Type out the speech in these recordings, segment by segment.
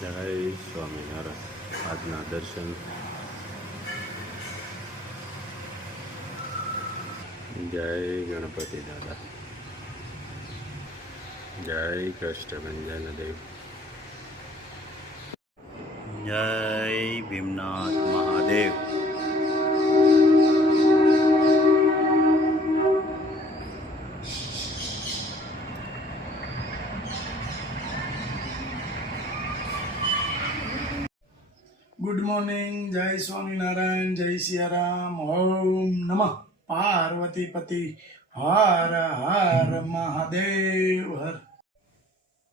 જય સ્વામિનારાયણ। આજના દર્શન જય ગણપતિ દાદા, જય કષ્ટભંજન દેવ, જય ભીમનાથ મહાદેવ। ગુડ મોર્નિંગ, જય સ્વામિનારાયણ, જય સિયારામ, ઓમ નમઃ પાર્વતી પતિ, હર હર મહાદેવ હર।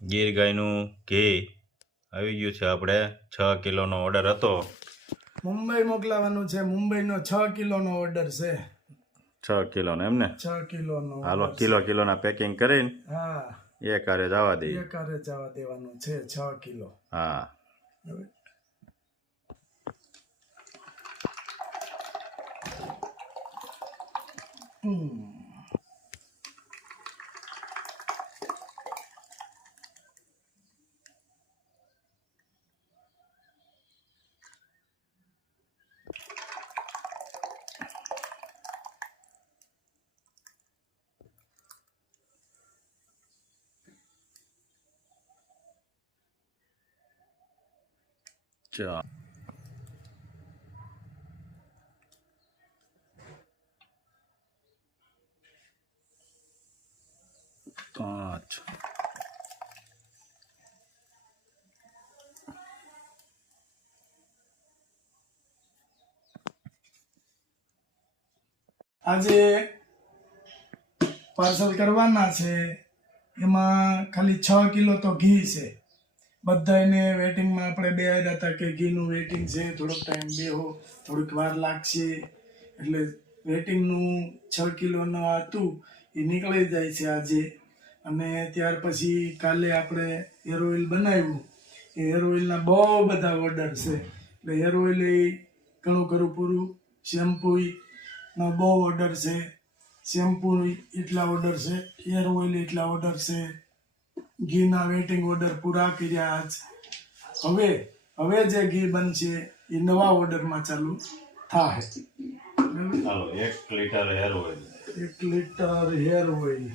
ગીર ગાયનું ઘી આવી ગયું છે। આપણે 6 કિલોનો ઓર્ડર હતો, મુંબઈ મોકલાવાનું છે। મુંબઈનો 6 કિલોનો ઓર્ડર છે। 6 કિલોનો એમ ને? 6 કિલોનો હાલો order કિલોના પેકિંગ કરીને છે। હા, એક હારે જવા દઈએ। એક હારે જવા દેવાનું છે 6 કિલો। હા, ચા 5 આજે પાર્સલ કરવાના છે, એમાં ખાલી 6 કિલો તો ઘી છે। બધાને વેટિંગમાં આપણે બે આવ્યા હતા કે ઘીનું વેટિંગ છે, થોડોક ટાઈમ બેહો, થોડીક વાર લાગશે, એટલે વેટિંગનું 6 કિલોનું હતું એ નીકળી જાય છે આજે। અને ત્યાર પછી કાલે આપણે હેર ઓઇલ બનાવ્યું, એ હેર ઓઇલના બહુ બધા ઓર્ડર છે, એટલે હેર ઓઇલ એ ઘણું ખરું પૂરું। શેમ્પૂનો બહુ ઓર્ડર છે, શેમ્પૂ એટલા ઓર્ડર છે, હેર ઓઇલ એટલા ઓર્ડર છે, ઘીના વેટિંગ ઓર્ડર પૂરા કર્યા આજ। હવે જે ઘી બનશે એ નવા ઓર્ડરમાં ચાલુ થાય। ચાલો 1 litre hair oil, 1 litre hair oil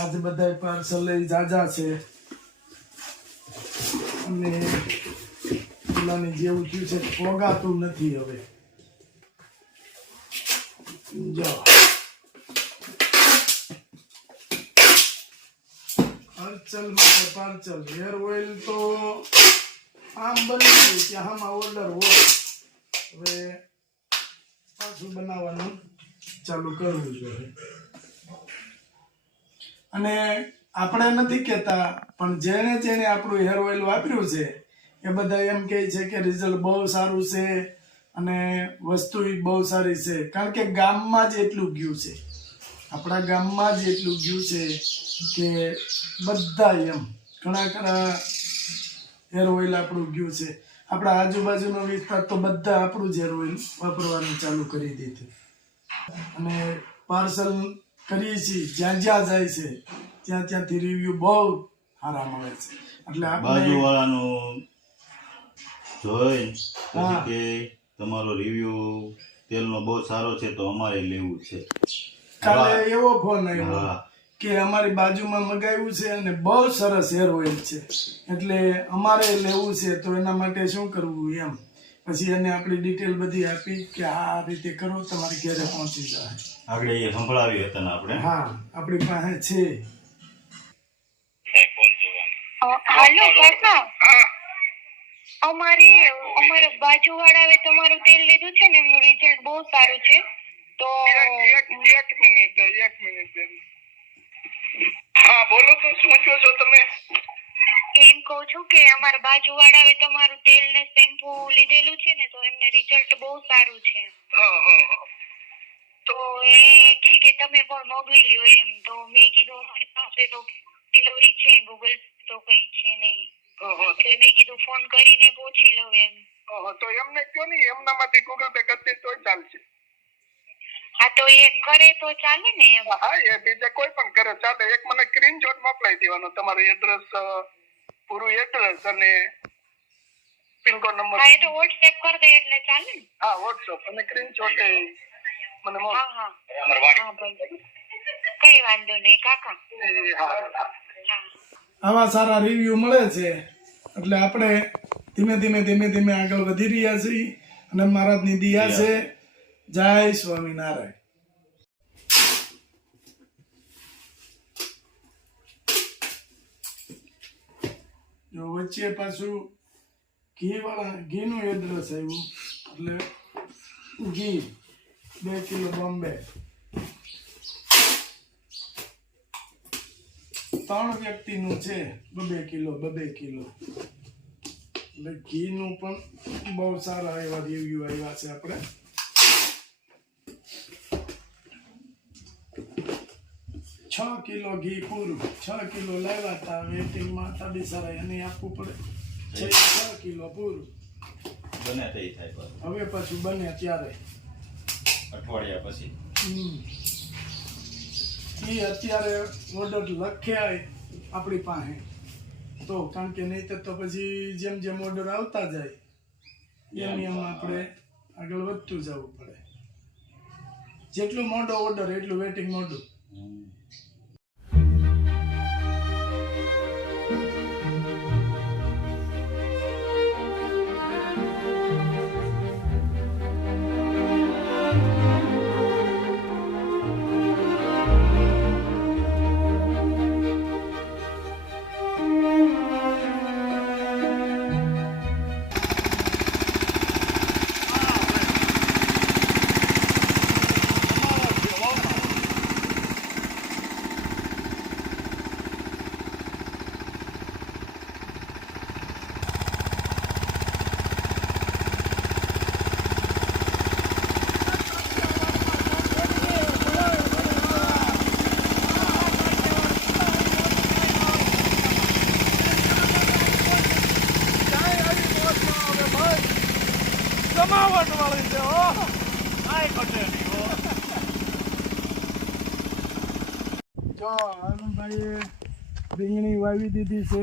આજે બધા પાર્સલ લઈ જાજા છે। અને પેલાની જેવું થયું છે, પોગાતું નથી હવે। જો પાર્સલ માટે પાર્સલ હેર ઓઇલ તો આમ બની ગયું કે આમાં ઓર્ડર હોય, હવે પાછું બનાવવાનું ચાલુ કરવું જોઈએ। અને આપણે નથી કહેતા, પણ જેણે આપણું હેર ઓઇલ વાપર્યું છે એ બધા એમ કહે છે કે રિઝલ્ટ બહુ સારું છે અને વસ્તુ બહુ સારી છે, કારણ કે ગામમાં જ એટલું ગયું છે, આપણા ગામમાં જ એટલું ગયું છે કે બધા એમ ઘણા હેર ઓઇલ આપણું ગયું છે। આપણા આજુબાજુનો વિસ્તાર તો બધા આપણું જ હેર ઓઇલ વાપરવાનું ચાલુ કરી દીધું। અને પાર્સલ કરીએ છીએ, જ્યાં જ્યાં જાય છે ત્યાંથી રિવ્યુ બહુ સારા મળે છે, એટલે આપણે બાજુવાળાનું જોઈ પછી કે તમારો રિવ્યુ તેલનો બહુ સારો છે તો અમારે લેવું છે। કાલે એવો ફોન આવ્યો કે અમારી બાજુમાં મગાવ્યું છે અને બહુ સરસ હેર ઓઇલ છે, એટલે અમારે લેવું છે, તો એના માટે શું કરવું એમ। પછી એને આપણી ડિટેલ બધી આપી કે આ રીતે કરો, તમારી ઘરે પહોંચી જાય। આગળ એ સંભળાવ્યું હતું ને આપણે? હા, આપણી પાસે છે। હાલો કાકા, અમારા બાજુવાળાએ તમારું તેલ લીધું છે ને, એમનું રિઝલ્ટ બહુ સારું છે। તો એક મિનિટ હા બોલો, તો શું કહો છો તમે? એમ કહું છું કે અમારા બાજુવાળાએ તમારું તેલ ને શેમ્પુ લીધેલું છે ને, તો એમને રિઝલ્ટ બહુ સારું છે। તો એ કે તમે પણ મોકલી લ્યો એમ, તો મેં કીધું પાસે તો ડિલિવરી છે, ગૂગલ તો કઈ છે નહીં, એટલે મેં કીધું ફોન કરીને પૂછી લઉં એમ। તો એમને કયો નહીં, એમનામાંથી ગૂગલ પે કરતી તો ચાલશે। હા, તો એ કરે તો ચાલે ને એમ? હા, એ બીજા કોઈ પણ કરે ચાલે। એક મને સ્ક્રીનશોટ મોકલાઈ દેવાનો, તમારું એડ્રેસ, પૂરું એડ્રેસ અને પિનકોડ નંબર હા એ તો વોટ્સએપ કરી દે એટલે ચાલે ને હા વોટ્સઅપ અને સ્ક્રીનશોટ મને મોકલો. હા હા ભાઈ કઈ વાંધો નહીં કાકા હા હા આવા સારા રિવ્યૂ મળે છે એટલે આપણે ધીમે ધીમે આગળ વધી રહ્યા છીએ અને મહારાજની દયા છે. જય સ્વામિનારાયણ. જો વચ્ચે પાછું ઘીનું એડ્રેસ આવ્યું એટલે ઘી 2 કિલો બોમ્બે. 3 વ્યક્તિનું છે 2 કિલો એટલે ઘીનું પણ બહુ સારા એવા રિવ્યુ આવ્યા છે. આપણે 6 કિલો ઘી પૂરું 6 કિલો લાવ્યા હતા વેટિંગમાં તાડી સારા એને આપવું પડે 6 કિલો પૂરું. બને તે થાય પાછું. હવે પાછું બને ત્યારે અઠવાડિયા પછી એ અત્યારે ઓર્ડર લખ્યા આપણી પાસે તો કારણ કે નહીં તો પછી જેમ જેમ ઓર્ડર આવતા જાય એમ આપણે આગળ વધતું જવું પડે. જેટલું મોટો ઓર્ડર એટલું વેટિંગ મોટું. જો અરુણભાઈએ રીંગણી વાવી દીધી છે.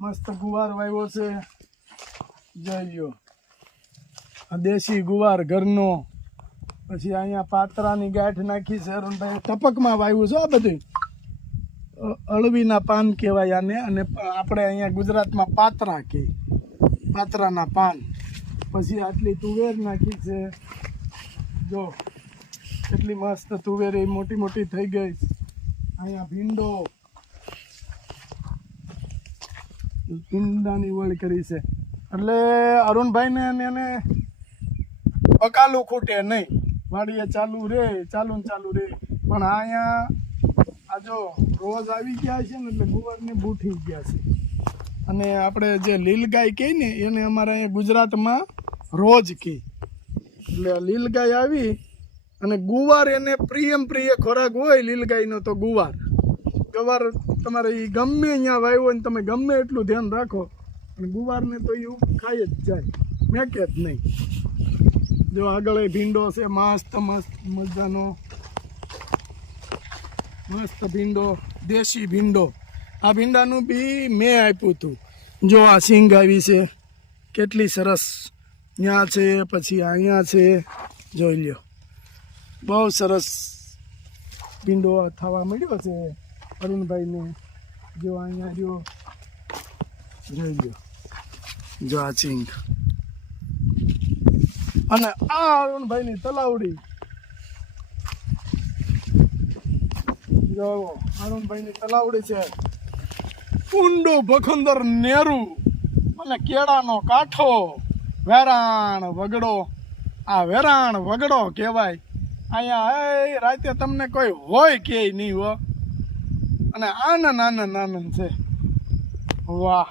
મસ્ત ગુવાર વાવ્યો છે. જોઈ લ્યો આ દેશી ગુવાર ઘરનો. પછી અહીંયા પાતરાની ગાંઠ નાખી છે અરુણભાઈ. ટપકમાં વાવ્યું છે આ બધું. અળવીના પાન કહેવાય આને અને આપણે અહીંયા ગુજરાતમાં પાતરા કહે પાતરાના પાન. પછી આટલી તુવેર નાખી છે. જો કેટલી મસ્ત તુવેર એ મોટી થઈ ગઈ. અહીંયા ભીંડાની વળ કરી છે એટલે અરુણભાઈને એને અકાલું ખૂટે નહીં. વાડીએ ચાલુ રે પણ અહીંયા આ જો રોજ આવી ગયા છે ને એટલે ગુવારને બૂઠી ગયા છે. અને આપણે જે લીલગાય કહે ને એને અમારે અહીંયા ગુજરાતમાં રોજ કહે. એટલે લીલગાય આવી અને ગુવાર એને પ્રિય ખોરાક હોય લીલગાયનો તો ગુવાર તમારે એ ગમે અહીંયા વાવ્યો હોય ને તમે ગમે એટલું ધ્યાન રાખો અને ગુવારને તો એવું ખાઈ જ જાય મેકે જ નહીં. જો આગળ એ ભીંડો છે મસ્ત મજાનો મસ્ત ભીંડો દેશી ભીંડો. આ ભીંડાનું બી મેં આપ્યું હતું. જો આ સિંગ આવી છે કેટલી સરસ. ત્યાં છે પછી અહીંયા છે જોઈ લ્યો બહુ સરસ ભીંડો થવા મળ્યો છે અરુણભાઈને. જો અહીંયા જોઈ લ્યો જો આ સિંગ અને આ અરુણભાઈની તલાવડી. જો અરુણભાઈની તલાવડી છે. ઊંડો ભખંદર નેરું અને કેળાનો કાંઠો વેરાણ વગડો. આ વેરાણ વગડો કહેવાય. અહીંયા રાતે તમને કોઈ હોય કે નહીં હો. અને આનંદ છે. વાહ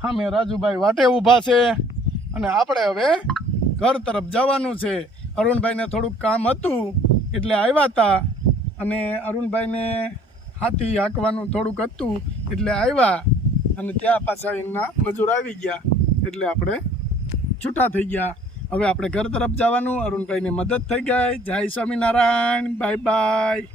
હા મેં રાજુભાઈ વાટે ઊભા છે અને આપણે હવે ઘર તરફ જવાનું છે. અરુણભાઈને થોડુંક કામ હતું એટલે આવ્યા હતા અને અરુણભાઈને હાથી હાંકવાનું થોડુંક હતું એટલે આવ્યા અને ત્યાં પાછા એમના મજૂર આવી ગયા એટલે આપણે છૂટા થઈ ગયા. હવે આપણે ઘર તરફ જવાનું. અરુણભાઈને મદદ થઈ ગઈ. જય સ્વામિનારાયણ. બાય.